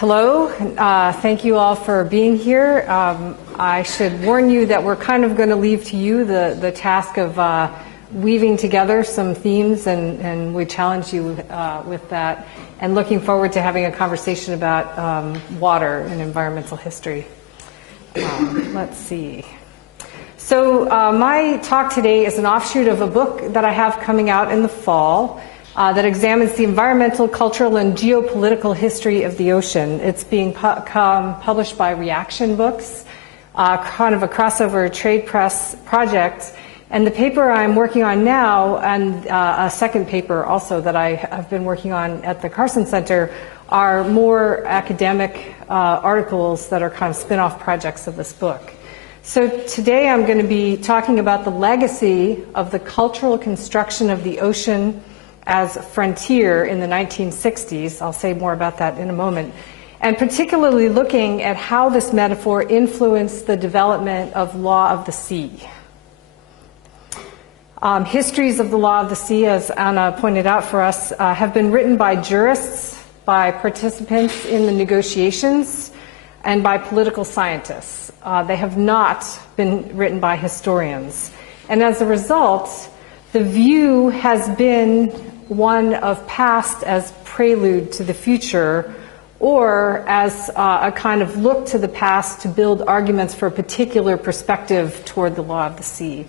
Hello, thank you all for being here. I should warn you that we're kind of going to leave to you the task of weaving together some themes, and we challenge you with that, and looking forward to having a conversation about water and environmental history. Let's see. So my talk today is an offshoot of a book that I have coming out in the fall that examines the environmental, cultural, and geopolitical history of the ocean. It's being published by Reaction Books, kind of a crossover trade press project. And the paper I'm working on now, and a second paper also that I have been working on at the Carson Center, are more academic articles that are kind of spin-off projects of this book. So today I'm going to be talking about the legacy of the cultural construction of the ocean as a frontier in the 1960s. I'll say more about that in a moment. And particularly looking at how this metaphor influenced the development of law of the sea. Histories of the law of the sea, as Anna pointed out for us, have been written by jurists, by participants in the negotiations, and by political scientists. They have not been written by historians. And as a result, the view has been one of past as prelude to the future, or as a kind of look to the past to build arguments for a particular perspective toward the law of the sea.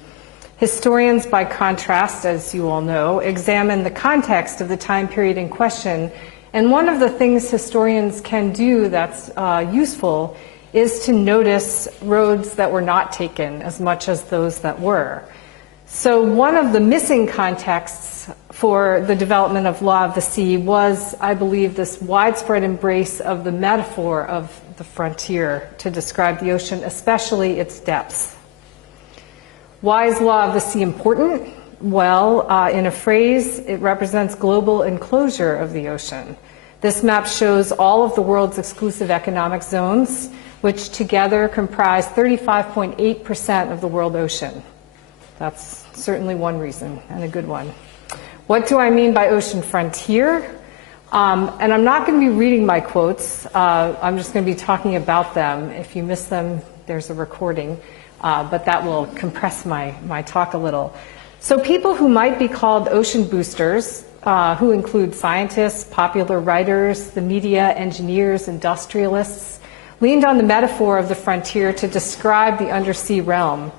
Historians, by contrast, as you all know, examine the context of the time period in question, and one of the things historians can do that's useful is to notice roads that were not taken as much as those that were. So one of the missing contexts for the development of law of the sea was, I believe, this widespread embrace of the metaphor of the frontier to describe the ocean, especially its depths. Why is law of the sea important? Well, in a phrase, it represents global enclosure of the ocean. This map shows all of the world's exclusive economic zones, which together comprise 35.8% of the world ocean. That's certainly one reason, and a good one. What do I mean by ocean frontier? And I'm not going to be reading my quotes. I'm just going to be talking about them. If you miss them, there's a recording. But that will compress my talk a little. So people who might be called ocean boosters, who include scientists, popular writers, the media, engineers, industrialists, leaned on the metaphor of the frontier to describe the undersea realm.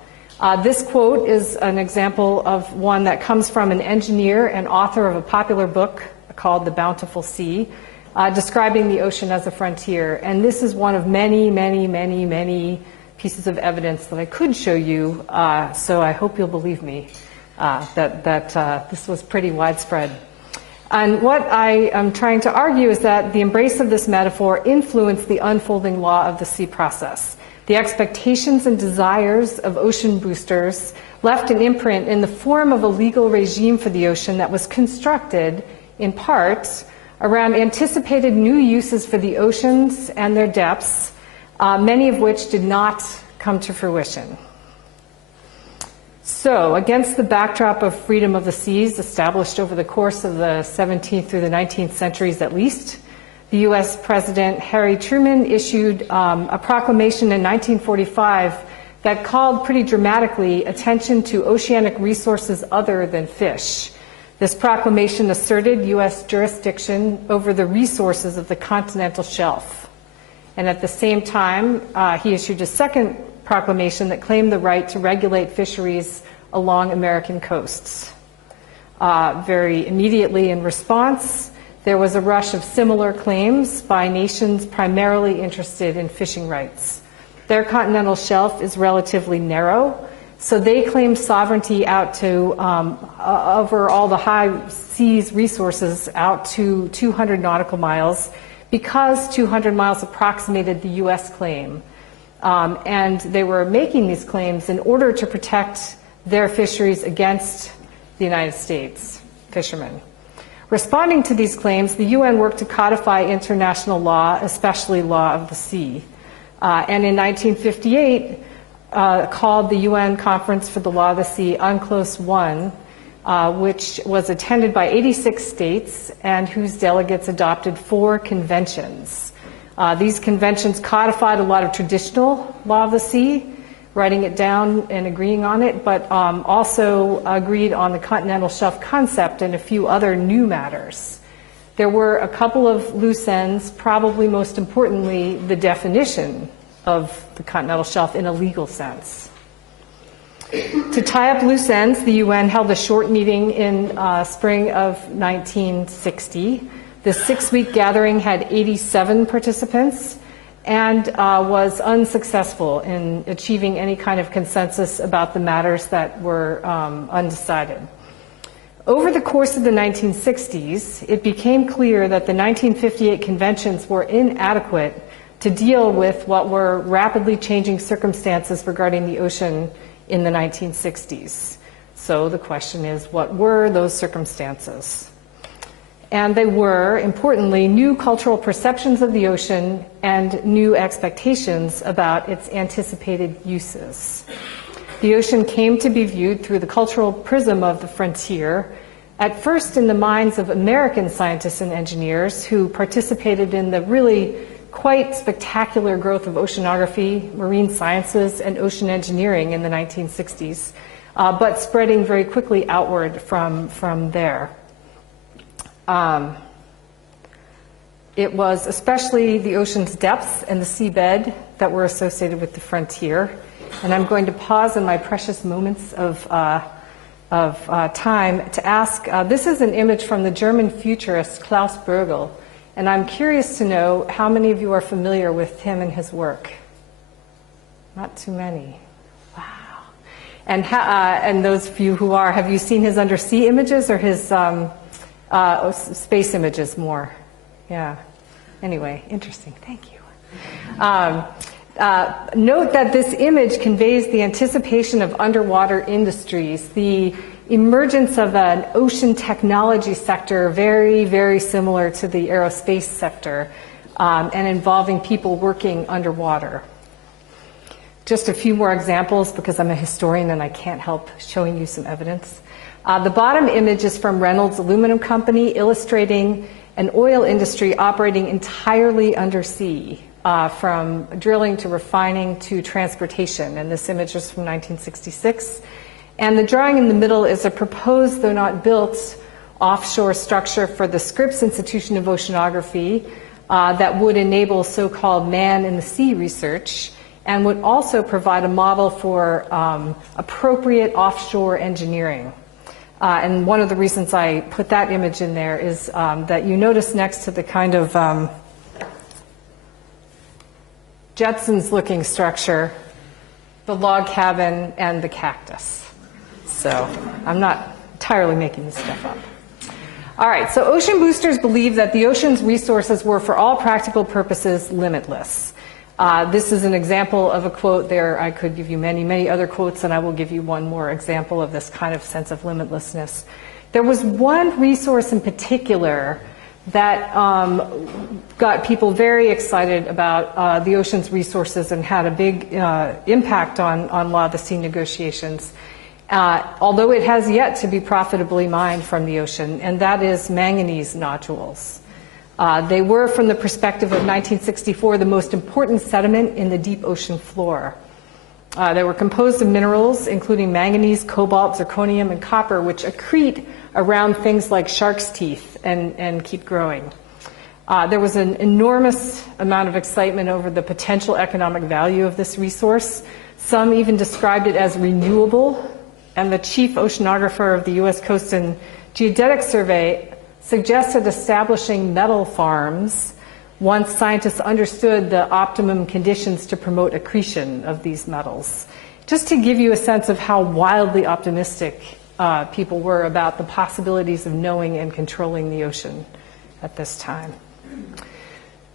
This quote is an example of one that comes from an engineer and author of a popular book called The Bountiful Sea, describing the ocean as a frontier. And this is one of many, many, many, many pieces of evidence that I could show you, so I hope you'll believe me that this was pretty widespread. And what I am trying to argue is that the embrace of this metaphor influenced the unfolding law of the sea process. The expectations and desires of ocean boosters left an imprint in the form of a legal regime for the ocean that was constructed, in part, around anticipated new uses for the oceans and their depths, many of which did not come to fruition. So, against the backdrop of freedom of the seas established over the course of the 17th through the 19th centuries at least, the U.S. President Harry Truman issued a proclamation in 1945 that called pretty dramatically attention to oceanic resources other than fish. This proclamation asserted U.S. jurisdiction over the resources of the continental shelf. And at the same time, he issued a second proclamation that claimed the right to regulate fisheries along American coasts. Very immediately in response, there was a rush of similar claims by nations primarily interested in fishing rights. Their continental shelf is relatively narrow, so they claimed sovereignty out to over all the high seas resources out to 200 nautical miles, because 200 miles approximated the U.S. claim. And they were making these claims in order to protect their fisheries against the United States fishermen. Responding to these claims, the UN worked to codify international law, especially law of the sea. And in 1958, called the UN Conference for the Law of the Sea UNCLOS I, which was attended by 86 states and whose delegates adopted 4 conventions. These conventions codified a lot of traditional law of the sea, writing it down and agreeing on it, but also agreed on the continental shelf concept and a few other new matters. There were a couple of loose ends, probably most importantly, the definition of the continental shelf in a legal sense. To tie up loose ends, the UN held a short meeting in spring of 1960. The 6-week gathering had 87 participants and was unsuccessful in achieving any kind of consensus about the matters that were undecided. Over the course of the 1960s, it became clear that the 1958 conventions were inadequate to deal with what were rapidly changing circumstances regarding the ocean in the 1960s. So the question is, what were those circumstances? And they were, importantly, new cultural perceptions of the ocean and new expectations about its anticipated uses. The ocean came to be viewed through the cultural prism of the frontier, at first in the minds of American scientists and engineers who participated in the really quite spectacular growth of oceanography, marine sciences, and ocean engineering in the 1960s, but spreading very quickly outward from there. It was especially the ocean's depths and the seabed that were associated with the frontier. And I'm going to pause in my precious moments of time to ask, this is an image from the German futurist Klaus Bürgel, and I'm curious to know how many of you are familiar with him and his work? Not too many. Wow. And those of you who are, have you seen his undersea images or his space images more? Yeah. Anyway, interesting. Thank you. Note that this image conveys the anticipation of underwater industries, the emergence of an ocean technology sector very, very similar to the aerospace sector, and involving people working underwater. Just a few more examples because I'm a historian and I can't help showing you some evidence. The bottom image is from Reynolds Aluminum Company, illustrating an oil industry operating entirely undersea. From drilling to refining to transportation. And this image is from 1966. And the drawing in the middle is a proposed, though not built, offshore structure for the Scripps Institution of Oceanography that would enable so-called man-in-the-sea research and would also provide a model for appropriate offshore engineering. And one of the reasons I put that image in there is that you notice next to the kind of Jetsons-looking structure, the log cabin, and the cactus. So I'm not entirely making this stuff up. All right, so ocean boosters believe that the ocean's resources were, for all practical purposes, limitless. This is an example of a quote there. I could give you many, many other quotes, and I will give you one more example of this kind of sense of limitlessness. There was one resource in particular that got people very excited about the ocean's resources and had a big impact on law of the sea negotiations, although it has yet to be profitably mined from the ocean, and that is manganese nodules. They were, from the perspective of 1964, the most important sediment in the deep ocean floor. They were composed of minerals, including manganese, cobalt, zirconium, and copper, which accrete around things like shark's teeth and keep growing. There was an enormous amount of excitement over the potential economic value of this resource. Some even described it as renewable, and the chief oceanographer of the U.S. Coast and Geodetic Survey suggested establishing metal farms once scientists understood the optimum conditions to promote accretion of these metals. Just to give you a sense of how wildly optimistic people were about the possibilities of knowing and controlling the ocean at this time.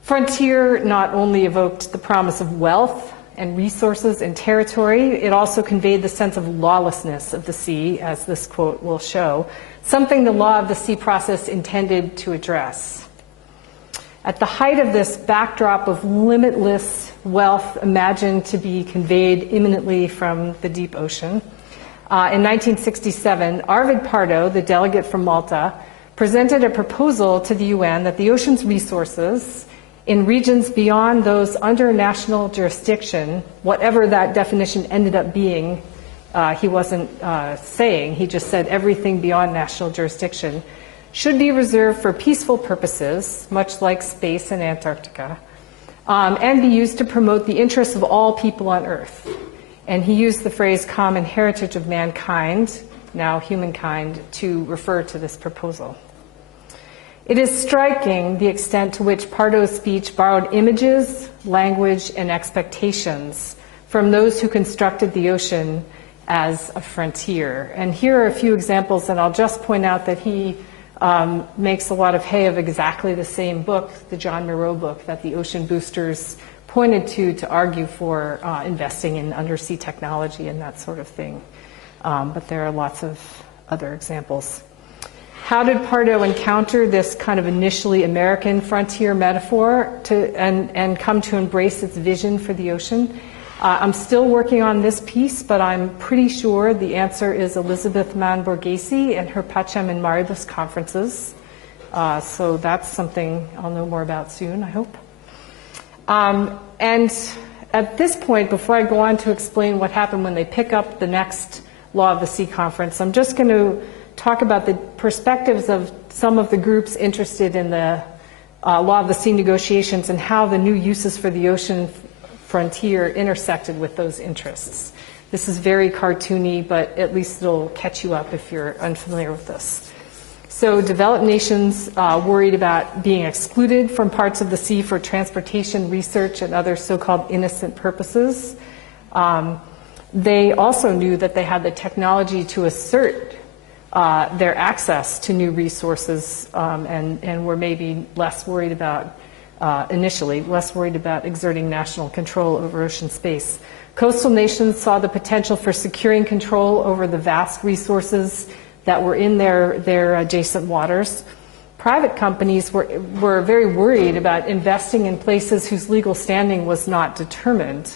Frontier not only evoked the promise of wealth and resources and territory, it also conveyed the sense of lawlessness of the sea, as this quote will show, something the law of the sea process intended to address. At the height of this backdrop of limitless wealth imagined to be conveyed imminently from the deep ocean, in 1967, Arvid Pardo, the delegate from Malta, presented a proposal to the UN that the ocean's resources, In regions beyond those under national jurisdiction, whatever that definition ended up being, he wasn't saying, he just said everything beyond national jurisdiction should be reserved for peaceful purposes, much like space and Antarctica, and be used to promote the interests of all people on Earth. And he used the phrase common heritage of mankind, now humankind, to refer to this proposal. It is striking the extent to which Pardo's speech borrowed images, language, and expectations from those who constructed the ocean as a frontier. And here are a few examples, and I'll just point out that he makes a lot of hay of exactly the same book, the John Moreau book, that the ocean boosters pointed to argue for investing in undersea technology and that sort of thing. But there are lots of other examples. How did Pardo encounter this kind of initially American frontier metaphor and come to embrace its vision for the ocean? I'm still working on this piece, but I'm pretty sure the answer is Elizabeth Mann Borghese and her Pacem in Maribus conferences. So that's something I'll know more about soon, I hope. And at this point, before I go on to explain what happened when they pick up the next Law of the Sea conference, I'm just going to talk about the perspectives of some of the groups interested in the Law of the Sea negotiations and how the new uses for the ocean frontier intersected with those interests. This is very cartoony, but at least it'll catch you up if you're unfamiliar with this. So developed nations worried about being excluded from parts of the sea for transportation, research, and other so-called innocent purposes. They also knew that they had the technology to assert their access to new resources and were maybe less worried about, initially, less worried about exerting national control over ocean space. Coastal nations saw the potential for securing control over the vast resources that were in their adjacent waters. Private companies were very worried about investing in places whose legal standing was not determined.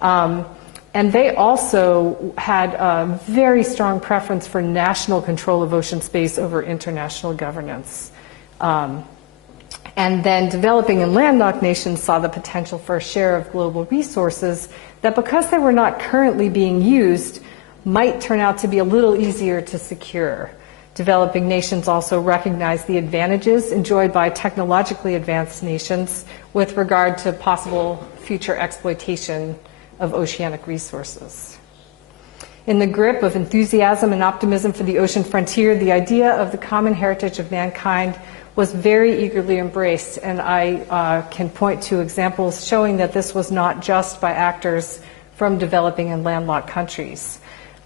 And they also had a very strong preference for national control of ocean space over international governance. And then developing and landlocked nations saw the potential for a share of global resources that, because they were not currently being used, might turn out to be a little easier to secure. Developing nations also recognized the advantages enjoyed by technologically advanced nations with regard to possible future exploitation of oceanic resources. In the grip of enthusiasm and optimism for the ocean frontier, the idea of the common heritage of mankind was very eagerly embraced, and I can point to examples showing that this was not just by actors from developing and landlocked countries.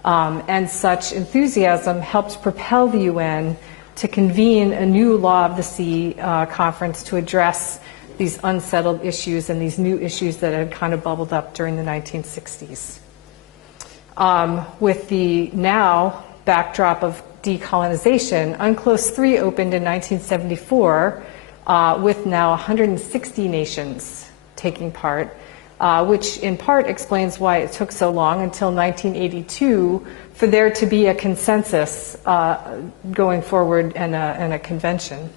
And such enthusiasm helped propel the UN to convene a new Law of the Sea conference to address these unsettled issues and these new issues that had kind of bubbled up during the 1960s. With the now backdrop of decolonization, UNCLOS III opened in 1974 with now 160 nations taking part, which in part explains why it took so long until 1982 for there to be a consensus going forward and a convention.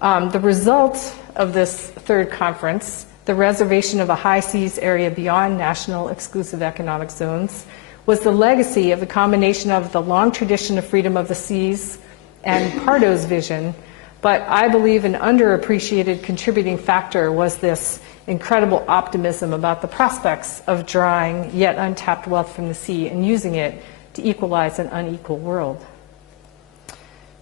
The result of this third conference, the reservation of a high seas area beyond national exclusive economic zones, was the legacy of the combination of the long tradition of freedom of the seas and Pardo's vision. But I believe an underappreciated contributing factor was this incredible optimism about the prospects of drawing yet untapped wealth from the sea and using it to equalize an unequal world.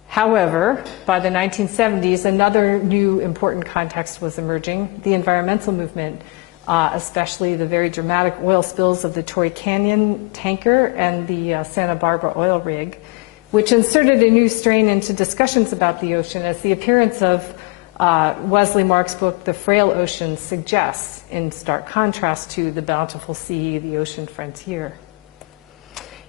However, by the 1970s, another new important context was emerging, the environmental movement, especially the very dramatic oil spills of the Torrey Canyon tanker and the Santa Barbara oil rig, which inserted a new strain into discussions about the ocean, as the appearance of Wesley Marks' book, The Frail Ocean, suggests, in stark contrast to the bountiful sea, the ocean frontier.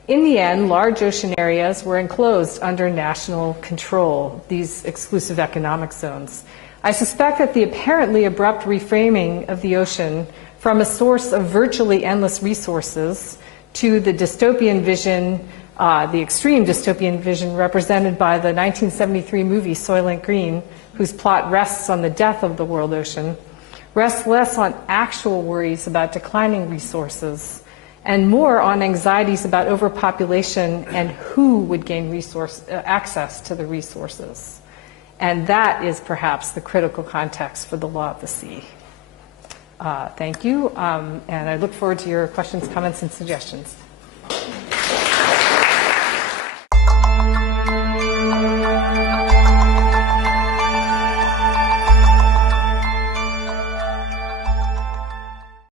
In the end, large ocean areas were enclosed under national control, these exclusive economic zones. I suspect that the apparently abrupt reframing of the ocean from a source of virtually endless resources to the dystopian vision, the extreme dystopian vision represented by the 1973 movie Soylent Green, whose plot rests on the death of the world ocean, rests less on actual worries about declining resources and more on anxieties about overpopulation and who would gain access to the resources. And that is perhaps the critical context for the law of the sea. Thank you, and I look forward to your questions, comments, and suggestions.